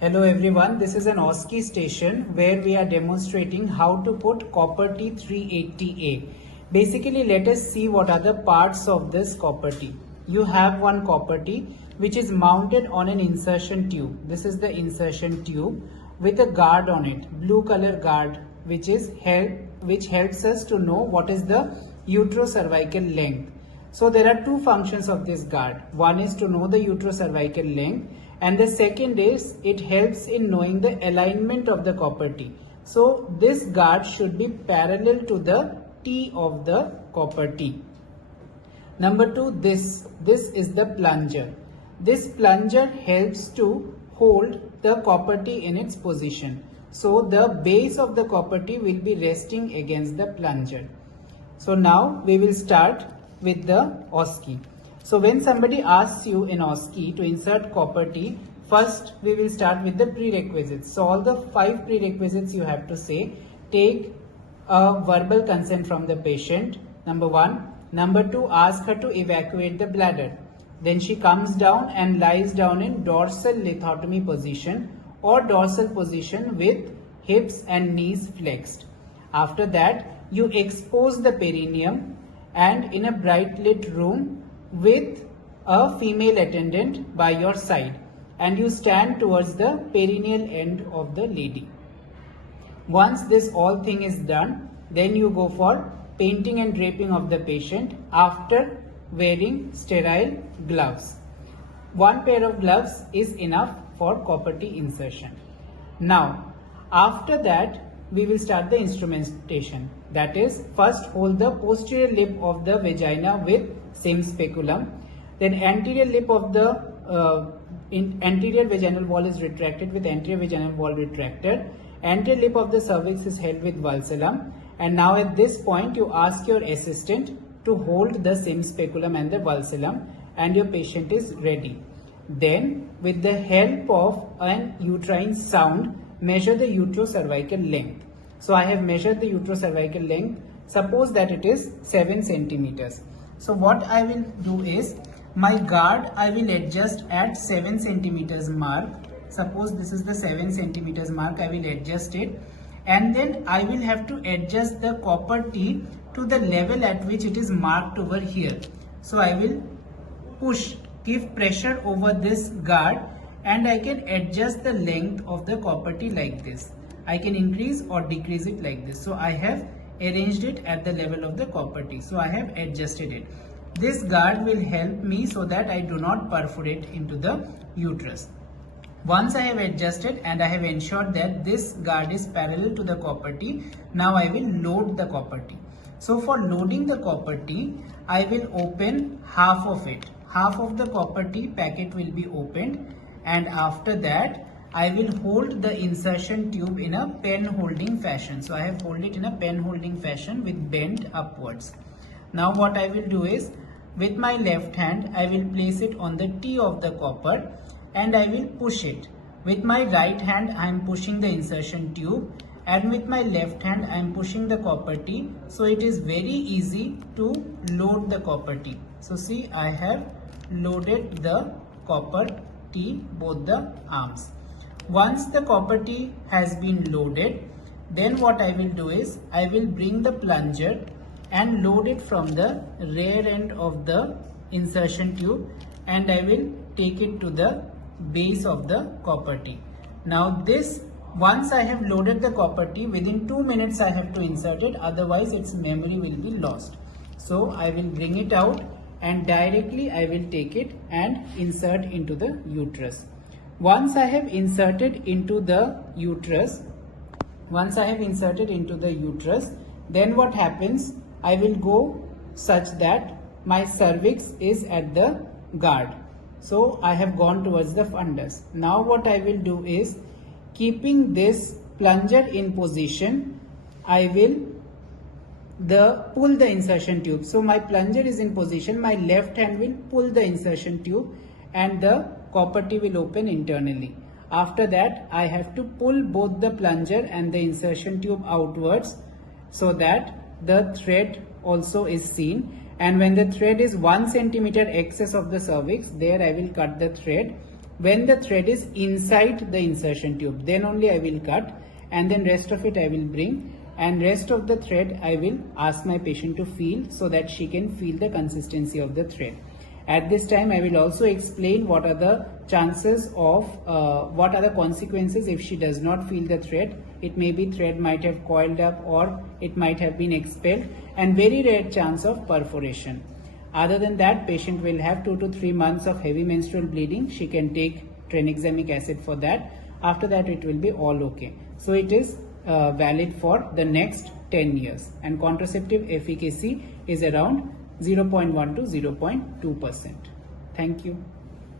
Hello everyone, this is an OSCE station where we are demonstrating how to put copper T 380A. Basically, let us see what are the parts of this copper T. You have one copper T which is mounted on an insertion tube. This is the insertion tube with a guard on it, blue color guard, which helps us to know what is the uterocervical length. So there are two functions of this guard. One is to know the uterocervical length, and the second is it helps in knowing the alignment of the copper T. So this guard should be parallel to the T of the copper T. Number two, this is the plunger. This plunger helps to hold the copper T in its position. So the base of the copper T will be resting against the plunger. So now we will start with the OSCE. So when somebody asks you in OSCE to insert copper T, first we will start with the prerequisites. So all the 5 prerequisites you have to say. Take a verbal consent from the patient, number 1. Number 2, ask her to evacuate the bladder. Then she comes down and lies down in dorsal lithotomy position or dorsal position with hips and knees flexed. After that, you expose the perineum and in a bright lit room with a female attendant by your side, and you stand towards the perineal end of the lady. Once this all thing is done, then you go for painting and draping of the patient after wearing sterile gloves. One pair of gloves is enough for copper T insertion. Now, after that, we will start the instrumentation. That is, first hold the posterior lip of the vagina with same speculum. Then anterior lip of the anterior vaginal wall is retracted with anterior vaginal wall retracted. Anterior lip of the cervix is held with valsalum. And now at this point, you ask your assistant to hold the same speculum and the valsalum, and your patient is ready. Then, with the help of an uterine sound, measure the uterocervical length. So I have measured the uterocervical length. Suppose that it is 7 centimeters. So what I will do is, my guard I will adjust at 7 centimeters mark. Suppose this is the 7 centimeters mark, I will adjust it. And then I will have to adjust the copper T to the level at which it is marked over here. So I will give pressure over this guard, and I can adjust the length of the copper T like this. I can increase or decrease it like this. So I have arranged it at the level of the copper T. So I have adjusted it. This guard will help me so that I do not perforate into the uterus. Once I have adjusted and I have ensured that this guard is parallel to the copper T, now I will load the copper T. So for loading the copper T, I will open half of it. Half of the copper T packet will be opened, and after that I will hold the insertion tube in a pen holding fashion. So I have hold it in a pen holding fashion with bend upwards. Now what I will do is, with my left hand I will place it on the T of the copper and I will push it. With my right hand I am pushing the insertion tube, and with my left hand I am pushing the copper T. So it is very easy to load the copper T. So see, I have loaded the copper T, both the arms. Once the copper T has been loaded, then what I will do is, I will bring the plunger and load it from the rear end of the insertion tube, and I will take it to the base of the copper T. Now this, once I have loaded the copper T, within 2 minutes I have to insert it, otherwise its memory will be lost. So I will bring it out and directly I will take it and insert into the uterus. Once I have inserted into the uterus, then what happens, I will go such that my cervix is at the guard. So I have gone towards the fundus. Now what I will do is, keeping this plunger in position, I will pull the insertion tube. So my plunger is in position, my left hand will pull the insertion tube and the copper T will open internally. After that, I have to pull both the plunger and the insertion tube outwards so that the thread also is seen. And when the thread is 1 centimeter excess of the cervix, there I will cut the thread When the thread is inside the insertion tube, then only I will cut, and then rest of it I will bring, and rest of the thread I will ask my patient to feel so that she can feel the consistency of the thread. At this time I will also explain what are the chances of, what are the consequences if she does not feel the thread. It may be thread might have coiled up or it might have been expelled, and very rare chance of perforation. Other than that, patient will have 2 to 3 months of heavy menstrual bleeding. She can take tranexamic acid for that. After that it will be all okay. So it is valid for the next 10 years, and contraceptive efficacy is around 0.1 to 0.2%. Thank you.